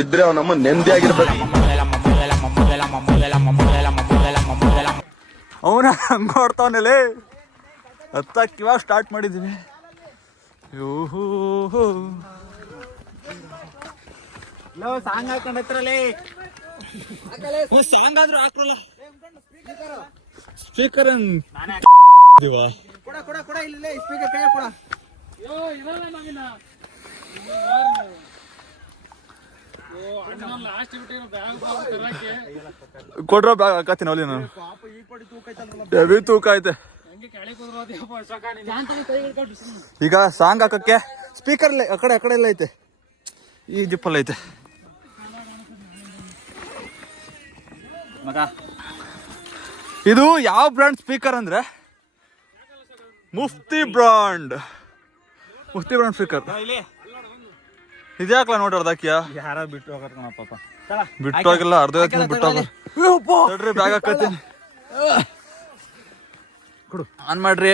ಇದ್ರೆ ಅವನಮ್ಮ ನೆಮ್ಮದಿ ಆಗಿರ್ಬೇಕು. ಅವನ ಹಂಗ ನೋಡ್ತಾವನಲ್ಲಿ ಹತ್ತಕ್ಕೆ ಇವಾಗ ಸ್ಟಾರ್ಟ್ ಮಾಡಿದ್ದೀವಿ. ಸಾಂಗ್ ಹಾಕೊಂಡತ್ರಲ್ಲೇ ಸಾಂಗ್ ಆದ್ರೂ ಹಾಕ್ರಲ್ಲ ಸ್ಪೀಕರ್ ಕೊಡ ಇಲ್ಲ ಸ್ಪೀಕರ್ ಕೈ ಕೊಡ. ಕೊಡ್ರ ಬ್ಯಾಗ್ ಹಾಕತ್ತೀನಿ ಅವಲಿ ನಾನು ಹೆವಿ ತೂಕ ಐತೆ. ಈಗ ಸಾಂಗ್ ಹಾಕಕ್ಕೆ ಸ್ಪೀಕರ್ ಆ ಕಡೆ ಎಲ್ಲ ಐತೆ. ಈ ಜಿಪ್ಪಲ್ಲ ಐತೆ ಮಗ. ಇದು ಯಾವ ಬ್ರ್ಯಾಂಡ್ ಸ್ಪೀಕರ್ ಅಂದ್ರೆ ಮುಫ್ತಿ ಬ್ರಾಂಡ್ ಸ್ಪೀಕರ್. ಇದೇ ಹಾಕ್ಲಾ ನೋಡಿ ಅರ್ಧಾಕಿಯ ಯಾರ ಬಿಟ್ಟು ಹೋಗರ್ ಕಣ ಪಾಪ. ಬಿಟ್ಟೋಗಿಲ್ಲ ಅರ್ಧ ಬಿಟ್ಟೋಗ್ರಿ ಬ್ಯಾಗ್ ಹಾಕತ್ತೀನಿ. ಆನ್ ಮಾಡ್ರಿ.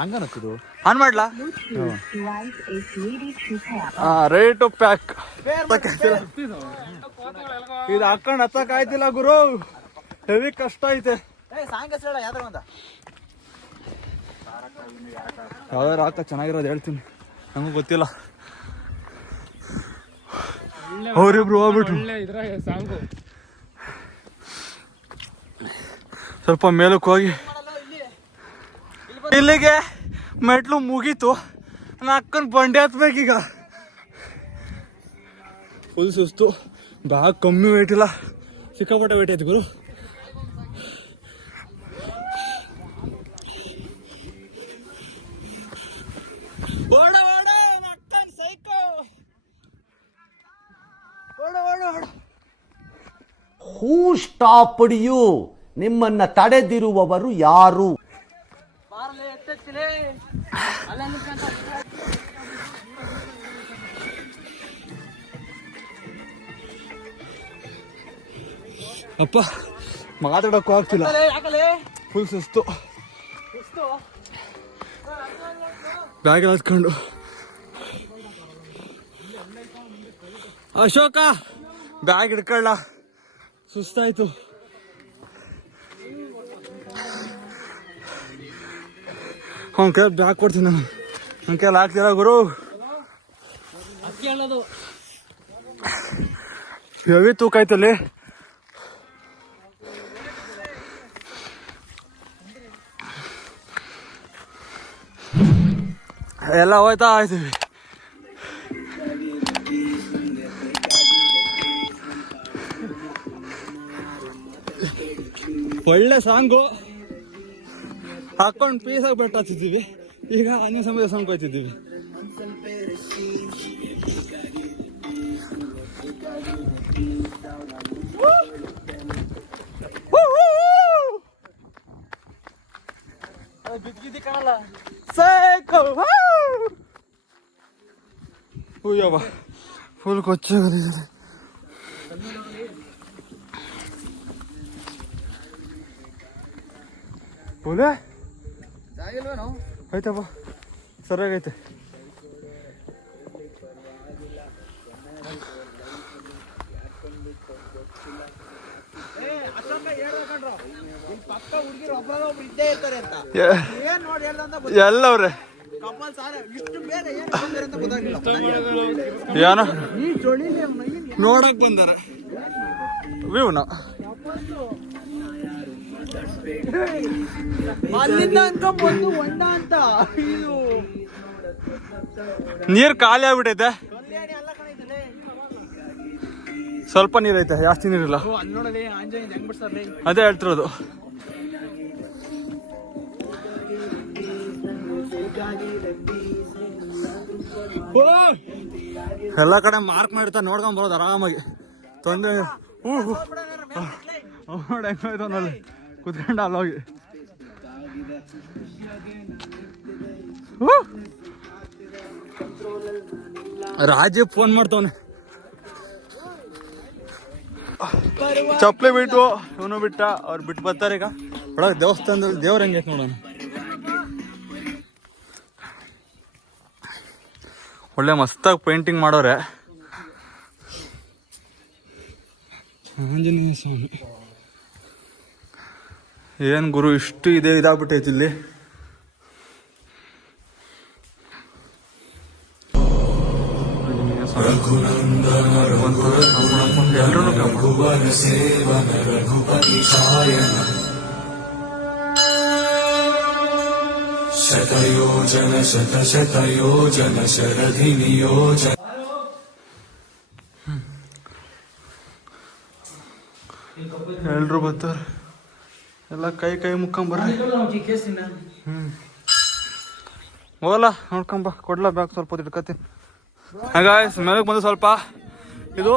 ಹಂಗನಕ್ಕದು ಆನ್ ಮಾಡ್ಲಾ? Right to pack. ಇದು ಹಾಕೊಂಡ್ ಹತ್ತಕ್ ಆಯ್ತಿಲ್ಲ ಗುರು, ಹೆವಿ ಕಷ್ಟ ಐತೆ. ಯಾವ್ದಾರು ಹಾಕ ಚೆನ್ನಾಗಿರೋದು ಹೇಳ್ತೀನಿ, ನಮಗೂ ಗೊತ್ತಿಲ್ಲ. ಅವ್ರಿಬ್ರು ಹೋಗ್ಬಿಟ್ರು. ಸ್ವಲ್ಪ ಮೇಲಕ್ಕೆ ಹೋಗಿ ಇಲ್ಲಿಗೆ ಮೆಟ್ಲು ಮುಗೀತು. ನಾಲ್ಕನ್ ಬಂಡೆ ಹತ್ಬೇಕೀಗ. ಫುಲ್ ಸುಸ್ತು, ಬ್ಯಾಗ್ ಕಮ್ಮಿ ವೇಟ್ ಇಲ್ಲ, ಸಿಕ್ಕಾಪಟ್ಟೆ ವೇಟ್ ಐತಿ ಗುರು. ಹೂ ಸ್ಟಾಪ್ಡ್ ಯು? ನಿಮ್ಮನ್ನ ತಡೆದಿರುವವರು ಯಾರು? ಅಪ್ಪ ಮಾತಾಡಕ್ಕೂ ಆಗ್ತಿಲ್ಲ, ಫುಲ್ ಸುಸ್ತು. ಬ್ಯಾಗ್ ಹತ್ಕೊಂಡು ಅಶೋಕ ಬ್ಯಾಗ್ ಹಿಡ್ಕೊಳ್ಳ, ಸುಸ್ತಾಯ್ತು. ಅವನ ಕೈ ಬ್ಯಾಗ್ ಕೊಡ್ತೀನಿ ನಾನು, ನನ್ನ ಕೈಯಲ್ಲಿ ಹಾಕ್ತಿಲ್ಲ ಗುರು. ಹೆವಿ ತೂಕ ಆಯ್ತಲ್ಲಿ. ಎಲ್ಲ ಹೋಯ್ತಾ ಆಯ್ತೀವಿ. ಒಳ್ಳೆ ಸಾಂಗು ಹಾಕೊಂಡು ಪೀಸಾಗಿ ಬೆಟ್ಟ ಹತ್ತಿದ್ದೀವಿ. ಈಗ ಆಂಜನೇಯ ಸ್ವಾಮಿ ಸಾಂಗ್ ಹೋಯ್ತಿದ್ದೀವಿ. ಬಿದ್ದಿದ್ದಿ ಕಾಣಲ್ಲ ಸಾಕು. ಅಯ್ಯವ್ವ ಫುಲ್ ಕೊಚ್ಚಾಗದಿದೆ. ಬೋಲೆ ಆಯ್ತಪ್ಪ, ಸರಿಯಾಗೈತೆ. ಎಲ್ಲವ್ರೆ ಏನ ನೋಡಕ್ ಬಂದಾರ ವ್ಯೂನ. ನೀರ್ ಖಾಲಿ ಆಗ್ಬಿಟ್ಟೈತೆ, ಸ್ವಲ್ಪ ನೀರೈತೆ, ಜಾಸ್ತಿ ನೀರಿಲ್ಲ. ಅದೇ ಹೇಳ್ತಿರೋದು. ಎಲ್ಲ ಕಡೆ ಮಾರ್ಕ್ ಮಾಡಿರ್ತಾ, ನೋಡ್ಕೊಂಡ್ ಬರೋದು ಆರಾಮಾಗಿ, ತೊಂದ್ರೆ. ನೋಡಿ ಹೆಂಗಾಯ್ತು ನೋಡಿ, ಕುತ್ಕೊಂಡ ಅಲ್ಲೋಗಿ. ರಾಜೀವ್ ಫೋನ್ ಮಾಡ್ತವನೆ, ಚಪ್ಪಲಿ ಬಿಟ್ಟು ಇವನು ಬಿಟ್ಟ, ಅವ್ರು ಬಿಟ್ಟು ಬರ್ತಾರೆ. ಈಗ ಒಳಗೆ ದೇವಸ್ಥಾನದಲ್ಲಿ ದೇವ್ರ ಹೆಂಗೈತೆ ನೋಡೋಣ. ಒಳ್ಳೆ ಮಸ್ತಾಗಿ ಪೇಂಟಿಂಗ್ ಮಾಡೋರೆ. ಆಂಜನೇಯ ಸ್ವಾಮಿ ಏನ್ ಗುರು ಇಷ್ಟು ಇದಾಗ್ಬಿಟ್ಟೈತಿ ಇಲ್ಲಿ. ಶತಯೋಜನ ಶತಶತಯೋಜನ ಶರಧಿ ನಿಯೋಜನ. ಎಲ್ರು ಬರ್ತಾರ ಎಲ್ಲ ಕೈ ಮುಕ್ಕೊಂಬರ್ರಿ. ಹೋಗಲ್ಲ ನೋಡ್ಕೊಂಬ ಕೊಡ್ಲಾ ಬ್ಯಾಗ್ ಸ್ವಲ್ಪ ಹೊತ್ತು ಇಟ್ಕತೀನಿ. ಹಾಗಾಗಿ ಮೇಲಕ್ಕೆ ಬಂದು ಸ್ವಲ್ಪ ಇದು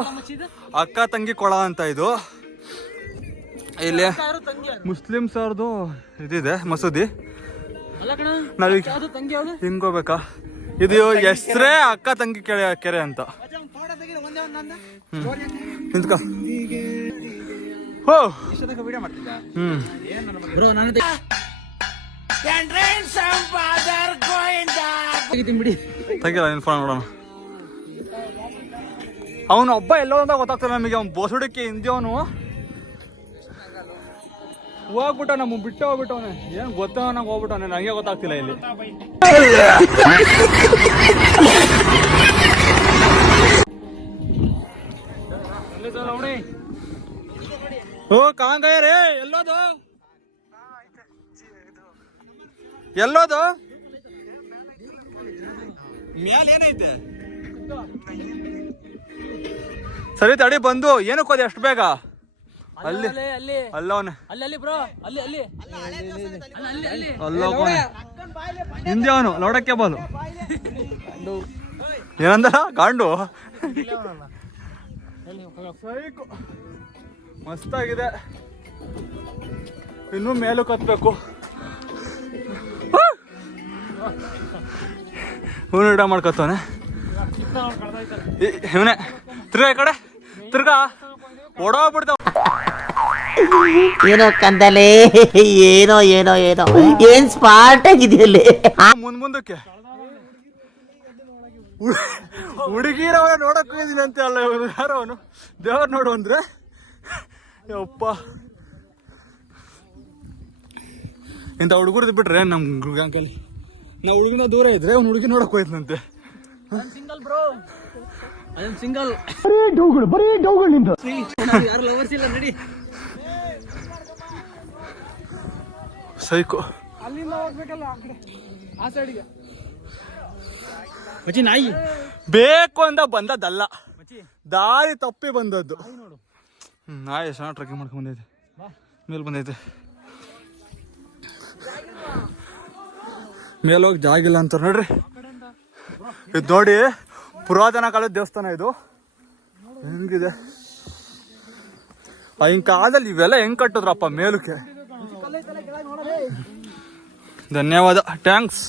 ಅಕ್ಕ ತಂಗಿ ಕೊಳ ಅಂತ ಇದು ಇಲ್ಲಿ ಮುಸ್ಲಿಮ್ಸ್ ಅವ್ರದ್ದು ಇದಿದೆ ಮಸೂದಿ. ನಾವೀಗ ಹಿಂಗೋಬೇಕಾ? ಇದು ಹೆಸ್ರೇ ಅಕ್ಕ ತಂಗಿ ಕೆರೆ ಅಂತ. ನಿಂತ್ಕ ಹೋ. ತೆಗಿಲ್ಲ ನಿನ್ ಫೋನ್ ನೋಡೋಣ. ಅವನು ಒಬ್ಬ ಎಲ್ಲೋ ಅಂತ ಗೊತ್ತಾಗ್ತಾನೆ ನಮಗೆ. ಅವ್ನು ಬೋಸುಡಕ್ಕೆ ಹಿಂದಿ ಅವನು ಹೋಗ್ಬಿಟ್ಟ, ನಮ್ಮ ಬಿಟ್ಟು ಹೋಗ್ಬಿಟ್ಟವನೆ. ಏನ್ ಗೊತ್ತ ನಂಗೆ ಹೋಗ್ಬಿಟ್ಟವನೆ, ನಂಗೆ ಗೊತ್ತಾಗ್ತಿಲ್ಲ ಇಲ್ಲಿ. ಓ ಕಾಂಗಾಯ ರೇ, ಎಲ್ಲೋದು ಎಲ್ಲೋದು ಮ್ಯಾಲ ಏನೈತೆ? ಸರಿ ತಡಿ ಬಂದು ಏನಕ್ಕೆ ಹೋದೆ ಅಷ್ಟು ಬೇಗ? ಅಲ್ಲಿ ಅಲ್ಲವನೆ ಅಲ್ಲೋಕೋನೆ ಹಿಂದಿ ಅವನು ಲೌಡಕ್ಕೆ ಬಾಲು ಏನಂದ ಗಾಂಡು. ಸೈಕು ಮಸ್ತಾಗಿದೆ. ಇನ್ನೂ ಮೇಲೂ ಕತ್ಬೇಕು. ಹೂನು ಗಿಡ ಮಾಡ್ಕೊತಾನೆ ಇವನೇ. ತಿರ್ಗಾ ಈ ಕಡೆ ತಿರ್ಗಾ ಓಡೋಗ್ಬಿಡ್ತಾವ. ಏನೋ ಕಂದಲೆ, ಏನೋ ಏನೋ ಏನೋ ಏನ್ ಸ್ಮಾರ್ಟ್ ಆಗಿದೆಯಲ್ಲಿ. ಮುಂದಕ್ಕೆ ಹುಡುಗಿರವನ ನೋಡಕ್ ಹೋಗಿದ್ದೀನಿ ಅಂತ ಅಲ್ಲ ಇವನು. ಯಾರೋ ಅವನು ದೇವ್ರ ನೋಡು ಅಂದ್ರೆ ಯಪ್ಪ. ಇಂಥ ಹುಡುಗರದ್ದು ಬಿಟ್ರೆ ನಮ್ ಗಂಕಲಿ ನಾವು ಹುಡುಗಿನ ದೂರ ಇದ್ರೆ ಅವ್ನು ಹುಡುಗಿ ನೋಡಕ್ ಹೋಯ್ತಂತೆ. ಸಿಂಗಲ್ ಬರೀ ಡೌಗಳು ನಿಂದು. ಯಾರು ಲವರ್ಸ್ ಇಲ್ಲ ನಡಿ. ಸೈಕೋ ಅಲ್ಲಿಂದ ಹೋಗ್ಬೇಕಲ್ಲ ಆ ಕಡೆ ಆ ಸೈಡ್ಗೆ. ಮಚ್ಚಿ ನಾಯಿ ಬೇಕು ಅಂತ ಬಂದದ್ದಲ್ಲ, ದಾರಿ ತಪ್ಪಿ ಬಂದದ್ದು. ನಾಯಿ ಎಷ್ಟು ಟ್ರೆಕ್ಕಿಂಗ್ ಮಾಡ್ಕೊಂಡ್ ಬಂದೈತೆ, ಮೇಲೆ ಬಂದೈತೆ. ಮೇಲೋಗಿ ಜಾಗಿಲ್ಲ ಅಂತ ನೋಡ್ರಿ. ಇದು ನೋಡಿ ಪುರಾತನ ಕಾಲದ ದೇವಸ್ಥಾನ ಇದು. ಹೆಂಗಿದೆ ಆಗಿನ ಕಾಲದಲ್ಲಿ ಇವೆಲ್ಲ ಹೆಂಗ್ ಕಟ್ಟಿದ್ರಪ್ಪ ಮೇಲಕ್ಕೆ. ಧನ್ಯವಾದ, ಥ್ಯಾಂಕ್ಸ್.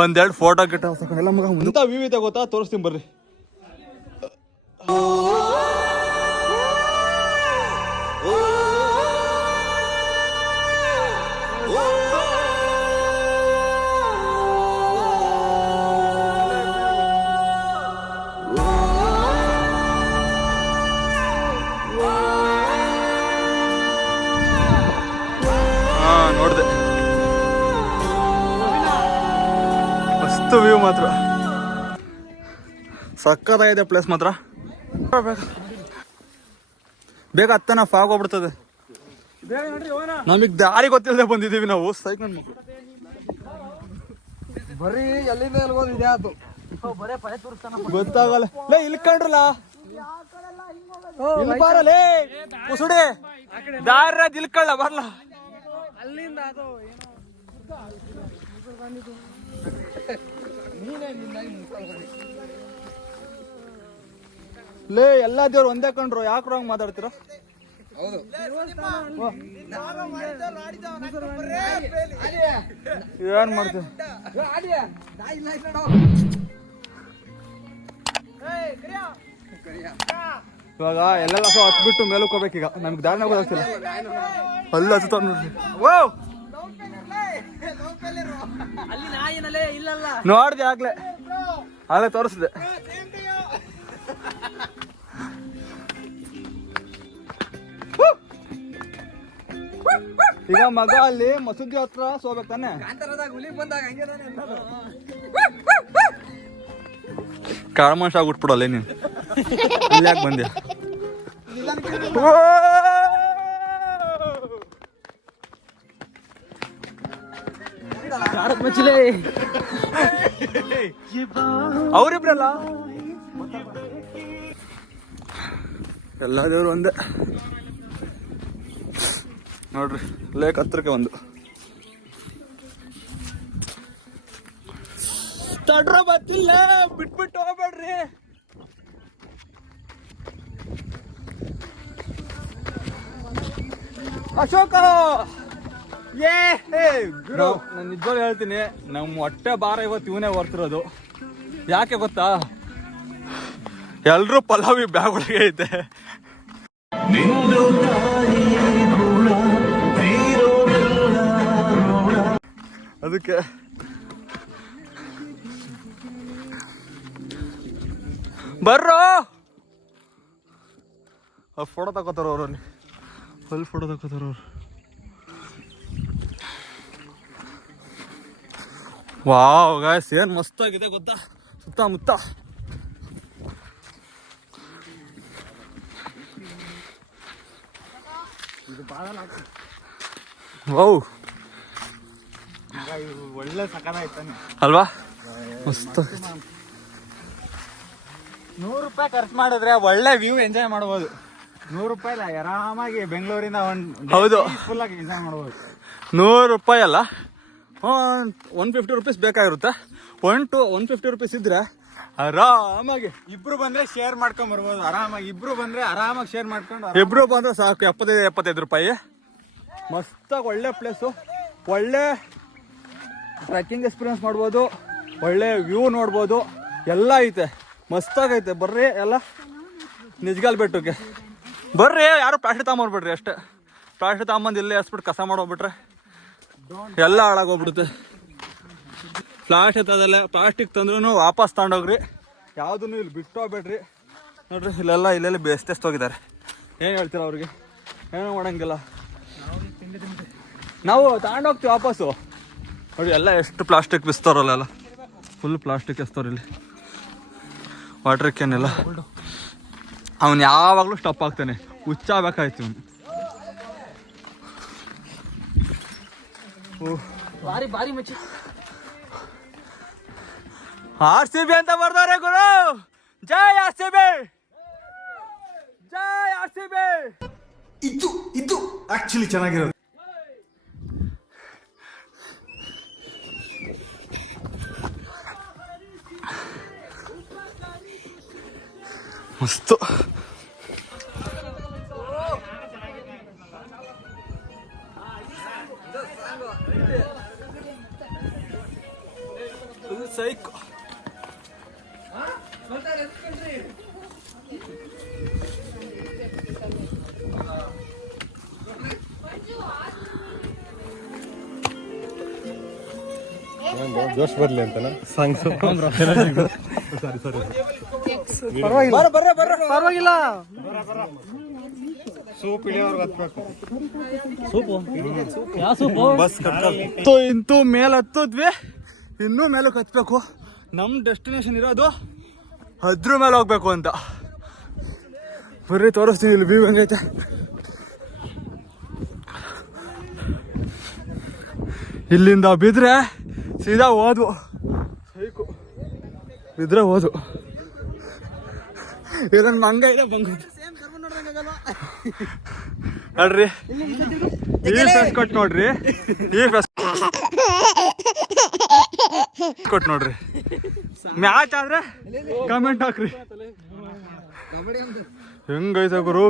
ಒಂದೆರಡು ಫೋಟೋ ಗಿಟ್ಟ ಎಲ್ಲ ಮಗ ಮುಂತ ವ್ಯೂ ಇದೆ ಗೊತ್ತಾ, ತೋರಿಸ್ತೀನಿ ಬರ್ರಿ. ನೋಡ್ದೆ ಮಸ್ತ್ ವ್ಯೂ ಮಾತ್ರ, ಸಕ್ಕತ್ತಾಗಿದೆ ಪ್ಲೇಸ್ ಮಾತ್ರ. ಬೇಗ ಹತ್ತನ ಫಾಗ್ ಹೋಗ್ಬಿಡ್ತದೆ. ನಮಗ್ ದಾರಿ ಗೊತ್ತಿಲ್ಲದೆ ಬಂದಿದ್ದೀವಿ ನಾವು. ಸೈಕಲ್ ಬರೀ ಎಲ್ಲಿಂದ ಎಲ್ಬೋದು ಇದೆ ಅದು ಗೊತ್ತಾಗಲ್ಲ. ಇಲ್ಕೊಂಡ್ರಲ್ಲ ಇಲ್ಲಿ ಬಾರಲೇ ಕುಸುಡಿ ದಾರ ಇಲ್ಕೊಳ್ಳ ಬರ್ಲ ಅಲ್ಲಿಂದ ಅದು ಲೇ ಎಲ್ಲಾ ದೇವ್ರು ಒಂದೇ ಕಂಡ್ರು, ಯಾಕ್ರ ಹಂಗ ಮಾತಾಡ್ತೀರ? ಏನ್ ಮಾಡ್ತೀವಿ? ಇವಾಗ ಎಲ್ಲೆಲ್ಲ ಸೊ ಹತ್ಬಿಟ್ಟು ಮೇಲಕ್ಕೆ ಹೋಗ್ಬೇಕೀಗ. ನಮ್ಗೆ ದಾರಿನ ಗೊತ್ತಾಗ್ತಿಲ್ಲ. ಅಲ್ಲ ಹತ್ತುತ್ತ ನೋಡ್ರಿ. ವಾವ್ ಅಲ್ಲಿ ನಾಯಿನಲ್ಲೇ ಇಲ್ಲಲ್ಲ. ನೋಡ್ದೆ ಆಗ್ಲೇ ತೋರಿಸ್ದೆ. ಈಗ ಮಗ ಅಲ್ಲಿ ಮಸೂದಿ ಹತ್ರ ಸೋಗ್ಬೇಕು ತಾನೆ. ಕಾಂತಾರದಾಗ ಹುಲಿ ಬಂದಾಗ ಹಂಗೆ ತಾನೆ ಅನ್ನೋದು. ಕಾಳ ಮನುಷ್ಯ ಆಗ್ಬಿಟ್ಬಿಡಲ್ಲ ನೀನು. ಅಲ್ಲಿ ಯಾಕೆ ಬಂದ್ಯಾ? ಮಚ್ಚಲೆ ಅವ್ರಿಬ್ರಲ್ಲ ಎಲ್ಲ ದೇವ್ರು ಒಂದೇ ನೋಡ್ರಿ. ಲೇಕ್ ಹತ್ರಕ್ಕೆ ಒಂದು ತಡ್ರ ಬತ್ತಿಲ್ಲ, ಬಿಟ್ಬಿಟ್ಟು ಹೋಗ್ಬೇಡ್ರಿ. ಅಶೋಕ ನಾನು ನಿಜವಾಗ್ಲೂ ಹೇಳ್ತೀನಿ, ನಮ್ಮ ಹೊಟ್ಟೆ ಭಾರ ಇವತ್ತು ಇವನೇ ಹೊರ್ತಿರೋದು. ಯಾಕೆ ಗೊತ್ತಾ? ಎಲ್ರೂ ಪಲಾವಿ ಬ್ಯಾಗ್ ಒಳಗೆ ಐತೆ. ಅದಕ್ಕೆ ಬರ್ರೋ ಫೋಟೋ ತಗೋತಾರ ಅವ್ರಲ್ಲಿ. ಫುಲ್ ಫೋಟೋ ತಗೋತಾರ ಅವ್ರು. ವಾವ್ ಗಾಯ್ಸ್, ಏನ್ ಮಸ್ತಾಗಿದೆ ಗೊತ್ತಾ ಸುತ್ತಮುತ್ತ. ವಾವ್ ಒಳ್ಳೆ ಸಕಲ ಆಯ್ತಾನೆ ಅಲ್ವಾ? ಮಸ್ತ್. 100 ರೂಪಾಯಿ ಖರ್ಚು ಮಾಡಿದ್ರೆ ಒಳ್ಳೆ ವ್ಯೂ ಎಂಜಾಯ್ ಮಾಡ್ಬೋದು. 100 ರೂಪಾಯಿ ಆರಾಮಾಗಿ ಬೆಂಗಳೂರಿಂದ ಹೌದು, ಫುಲ್ ಆಗಿ ಎಂಜಾಯ್ ಮಾಡ್ಬೋದು. 100 ರೂಪಾಯಿ ಅಲ್ಲ, 150 ರುಪೀಸ್ ಬೇಕಾಗಿರುತ್ತೆ. 150 ರುಪೀಸ್ ಇದ್ರೆ ಆರಾಮಾಗಿ ಇಬ್ರು ಬಂದ್ರೆ ಶೇರ್ ಮಾಡ್ಕೊಂಡ್ ಬರ್ಬೋದು ಆರಾಮಾಗಿ. ಇಬ್ರು ಬಂದ್ರೆ ಆರಾಮಾಗಿ ಶೇರ್ ಮಾಡ್ಕೊಂಡು ಇಬ್ರು ಬಂದ್ರೆ ಸಾಕು. 75 ರೂಪಾಯಿ. ಮಸ್ತಾಗಿ ಒಳ್ಳೆ ಪ್ಲೇಸು, ಒಳ್ಳೆ ಟ್ರೆಕ್ಕಿಂಗ್ ಎಕ್ಸ್ಪೀರಿಯನ್ಸ್ ಮಾಡ್ಬೋದು, ಒಳ್ಳೆ ವ್ಯೂ ನೋಡ್ಬೋದು, ಎಲ್ಲ ಐತೆ. ಮಸ್ತಾಗೈತೆ. ಬರ್ರಿ ಎಲ್ಲ ನಿಜ್ಗಾಲ್ ಬೆಟ್ಟಕ್ಕೆ ಬರ್ರಿ. ಯಾರು ಪ್ಲಾಸ್ಟಿಕ್ ತಗೊಂಬರ್ಬಿಡ್ರಿ ಅಷ್ಟೇ. ಪ್ಲಾಸ್ಟಿಕ್ ತಗೊಂಬಂದು ಇಲ್ಲೇ ಹಸ್ಬಿಟ್ಟು ಕಸ ಮಾಡೋಗ್ಬಿಟ್ರೆ ಎಲ್ಲ ಹಾಳಾಗೋಗ್ಬಿಡುತ್ತೆ. ಪ್ಲಾಸ್ಟಿಕ್ ತಂದ್ರೂ ವಾಪಸ್ ತಗೊಂಡೋಗ್ರಿ. ಯಾವುದನ್ನು ಇಲ್ಲಿ ಬಿಟ್ಟು ಹೋಗ್ಬೇಡ್ರಿ. ನೋಡ್ರಿ ಇಲ್ಲೆಲ್ಲ ಎಷ್ಟೆಸ್ತೋಗಿದ್ದಾರೆ. ಏನು ಹೇಳ್ತೀರ ಅವ್ರಿಗೆ? ಏನೂ ಮಾಡೋಂಗಿಲ್ಲ. ನಾವು ತಗೊಂಡೋಗ್ತೀವಿ ವಾಪಸ್ಸು. ನೋಡಿ ಎಲ್ಲ ಎಷ್ಟು ಪ್ಲಾಸ್ಟಿಕ್ ಬಿಸ್ತಾರಲ್ಲ, ಫುಲ್ ಪ್ಲಾಸ್ಟಿಕ್ ಎಸ್ತಾರ ಇಲ್ಲಿ. ವಾಟರ್ ಕ್ಯಾನೆಲ್ಲ ಅವನು ಯಾವಾಗಲೂ ಸ್ಟಾಪ್ ಆಗ್ತಾನೆ. ಹುಚ್ಚಾಗಬೇಕಾಯ್ತು ಇವನು. ಭಾರಿ ಮಚ್ಚಿ. RCB ಅಂತ ಬರ್ದವ್ರೆ ಗುರು. ಜೈ RCB, ಜೈ RCB. ಇದು ಆಕ್ಚುಲಿ ಚೆನ್ನಾಗಿರೋದು. ಮಸ್ತು. ಸೈಕೋ ಜೋಶ್ ಬರ್ಲಿ ಅಂತನ ಸಾಂಗ್ಸ್. ಪರವಾಗಿಲ್ಲ. ಸೂಪ್ ಇಳಿಯೋರ್ಗೆ ಹತ್ಬೇಕು. ಬಸ್ ಇಂತೂ ಮೇಲೆ ಹತ್ತದ್ವಿ. ಇನ್ನೂ ಮೇಲಕ್ಕೆ ಹತ್ಬೇಕು. ನಮ್ಮ ಡೆಸ್ಟಿನೇಷನ್ ಇರೋದು ಅದ್ರ ಮೇಲೆ ಹೋಗ್ಬೇಕು ಅಂತ. ಬರ್ರಿ ತೋರಿಸ್ತೀನಿ ಇಲ್ಲಿ ವ್ಯೂ ಹೆಂಗೈತೆ. ಇಲ್ಲಿಂದ ಬಿದ್ರೆ ಸೀದಾ ಹೋದ್ವು. ಸೈಕು ಬಿದ್ರೆ ಹೋದ್ವು. ಇದನ್ನ ಹಂಗ ಇದೆ ಬಂಗ ನೋಡ್ರಿ. ಈ ಫೆಸ್ ಕೊಟ್ಟು ನೋಡ್ರಿ. ಈ ಫೆಸ್ ಕೊಟ್ಟು ನೋಡ್ರಿ. ಮ್ಯಾಚ್ ಆದ್ರೆ ಕಮೆಂಟ್ ಹಾಕ್ರಿ. ಹೆಂಗೈತೆ ಗುರು.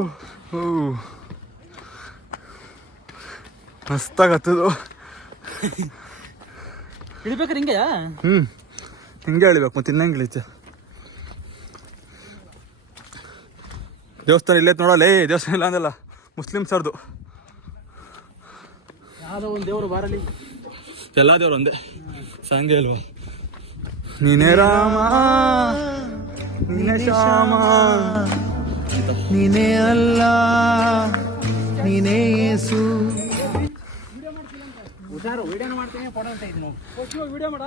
ಮಸ್ತಾಗತ್ತದು. ಇಳಿಬೇಕಾರೆ ಹಿಂಗೆ ಹಿಂಗೆ ಇಳಿಬೇಕು ಮತ್ತೆ ಇನ್ನಂಗೆ ಇಳಿತೆ. ದೇವಸ್ಥಾನ ಇಲ್ಲೇ ನೋಡಲ್ಲ. ದೇವಸ್ಥಾನ ಇಲ್ಲ ಅಂದಲ್ಲ, ಮುಸ್ಲಿಂ ಸರ್ದು. ಯಾವುದೋ ಒಂದು ದೇವರು ಬಾರಲ್ಲಿ, ಎಲ್ಲ ದೇವ್ರು ಒಂದೇ. ಸಂಗೆ ಇಲ್ವಾ? ನೀನೇ ರಾಮ ನೀನೇ ಶ್ಯಾಮ ನೀನೇ ಅಲ್ಲ ನೀನೇ ಯೇಸು. ವಿಡಿಯೋ ಮಾಡ್ತೀನಿ, ಫೋಟೋ ಅಂತ ಇದ್ದೀನಿ. ವಿಡಿಯೋ ಮಾಡ,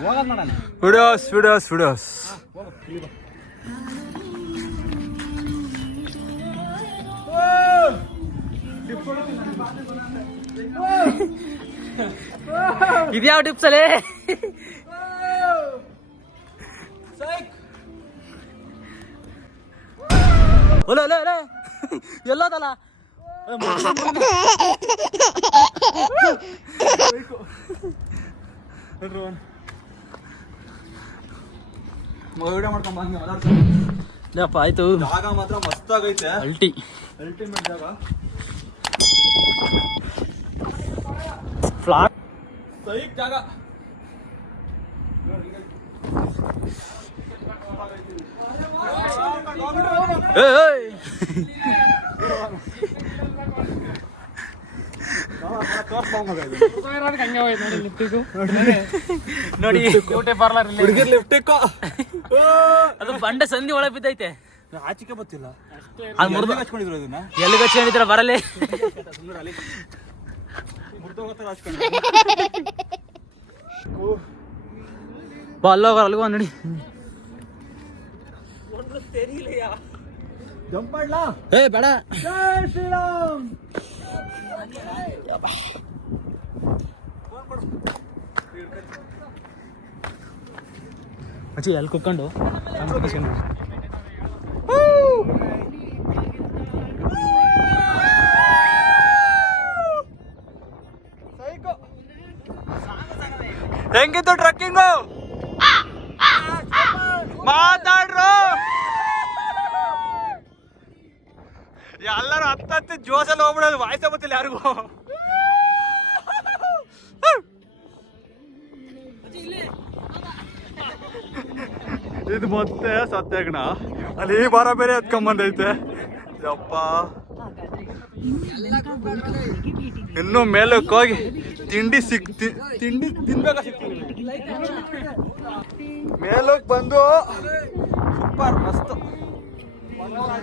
ಹೋಗೋದು ಮಾಡೋಣ. ವಿಡಿಯೋಸ್ ಇದ್ಯಾವ ಟಿಪ್ಸ್ ಅಲ್ಲೇ? ಎಲ್ಲೋದಲ್ಲ ವಿಡಿಯೋ ಮಾಡ್ಕೊಂಡ್ ಬಂಗೆ ಅಪ್ಪ. ಆಯ್ತು, ಜಾಗ ಮಾತ್ರ ಮಸ್ತಾಗೈತೆ. ಅಲ್ಟಿಮೇಟ್ ಜಾಗ. ಫ್ಲಾಟ್ ಸೈಕ್ ಜಾಗ. ನೋಡಿ, ಹುಡುಗಿರ್ ಲಿಫ್ಟಿಕ್ ಅದು ಬಂಡೆ ಸಂಧಿ ಒಳಗೆ ಬಿದ್ದೈತೆ. ಆಚಿಕೆ ಗೊತ್ತಿಲ್ಲ. ಅದು ಮುರಿದು ಹಚ್ಕೊಂಡಿದ್ರು ಇದನ್ನ. ಎಲ್ಲಿಗೆ ಹಚ್ಕೊಂಡಿದ್ರ ಬರಲಿ. ಅಲ್ಲಿಗೆ ನೋಡಿ. ಜಂಪ್ ಮಾಡ್ಲಾ? ಬೇಡ. ಜೈ ಶ್ರೀರಾಮ್. ಅಚ್ಚಿ ಅಲ್ಲಿ ಕುತ್ಕೊಂಡು ಹೆಂಗಿತ್ತು ಟ್ರಕ್ಕಿಂಗು? ಮಾತಾಡ್ರು. ಎಲ್ಲರೂ ಹತ್ತತ್ತಿ ಜೋಸಲ್ಲಿ ಹೋಗ್ಬಿಡೋದು, ವಾಯ್ಸ ಗೊತ್ತಿಲ್ಲ ಯಾರಿಗೂ. ಇದು ಮತ್ತೆ ಸತ್ಯಾಗ್ನ. ಅಲ್ಲಿ ಈ ಬಾರ ಬೇರೆ ಎತ್ಕೊಂಬಂದೈತೆ. ಯಪ್ಪ, ಇನ್ನು ಮೇಲಕ್ಕೆ ಹೋಗಿ ತಿಂಡಿ ತಿನ್ಬೇಕ ಸಿಗ್ತೀನಿ. ಮೇಲಕ್ಕೆ ಬಂದು ಸೂಪರ್ ಮಸ್ತ್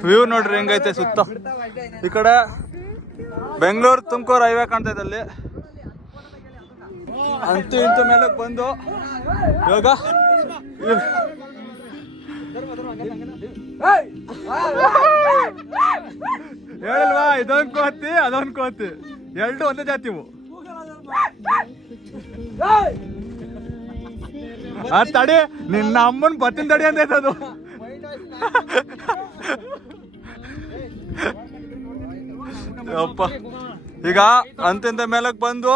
ವ್ಯೂ ನೋಡ್ರಿ ಹೆಂಗೈತೆ ಸುತ್ತ. ಈ ಕಡೆ ಬೆಂಗಳೂರು ತುಮಕೂರು ಹೈವೇ ಕಾಣ್ತೈತೆ ಅಲ್ಲಿ. ಅಂತೂ ಇಂತೂ ಮೇಲಕ್ಕೆ ಬಂದು ಇವಾಗ ಹೇಳಿಲ್ವಾ, ಇದೊಂದು ಕೋತಿ ಅದೊಂದು ಕೋತಿ, ಎರಡು ಒಂದೇ ಜಾತಿವು. ಆ ತಡಿ, ನಿನ್ನ ಅಮ್ಮನ್ ಬತ್ತಿನ ತಡಿ ಅಂತ ಅದು. ಅಪ್ಪ, ಈಗ ಅಂತಿಂತ ಮೇಲಕ್ಕೆ ಬಂದು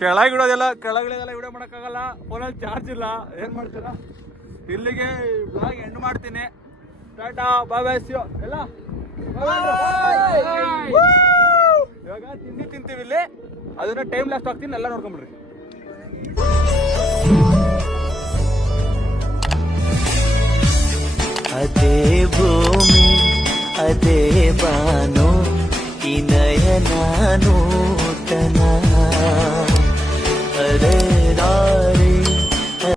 ಕೆಳಗಿಡೋದೆಲ್ಲ ವಿಡಿಯೋ ಮಾಡೋಕ್ಕಾಗಲ್ಲ, ಫೋನಲ್ಲಿ ಚಾರ್ಜ್ ಇಲ್ಲ. ಏನ್ ಮಾಡ್ತೀರಾ? ಇಲ್ಲಿಗೆ ಬ್ಲಾಗ್ ಎಂಡ್ ಮಾಡ್ತೀನಿ. ಟಾಟಾ, ಬಾಯ್ ಬಾಯ್, ಸಿ ಯು ಎಲ್ಲ. ಇವಾಗ ತಿಂಡಿ ತಿಂತೀವಿ ಇಲ್ಲಿ, ಅದನ್ನ ಟೈಮ್ ಲಾಸ್ಟ್ ಆಗ್ತೀನಿ, ಎಲ್ಲ ನೋಡ್ಕೊಂಬಿಡ್ರಿ. ಅದೇ ಭೂಮಿ ಅದೇ ಬಾನು ಈ ನಯನ ನೂತನ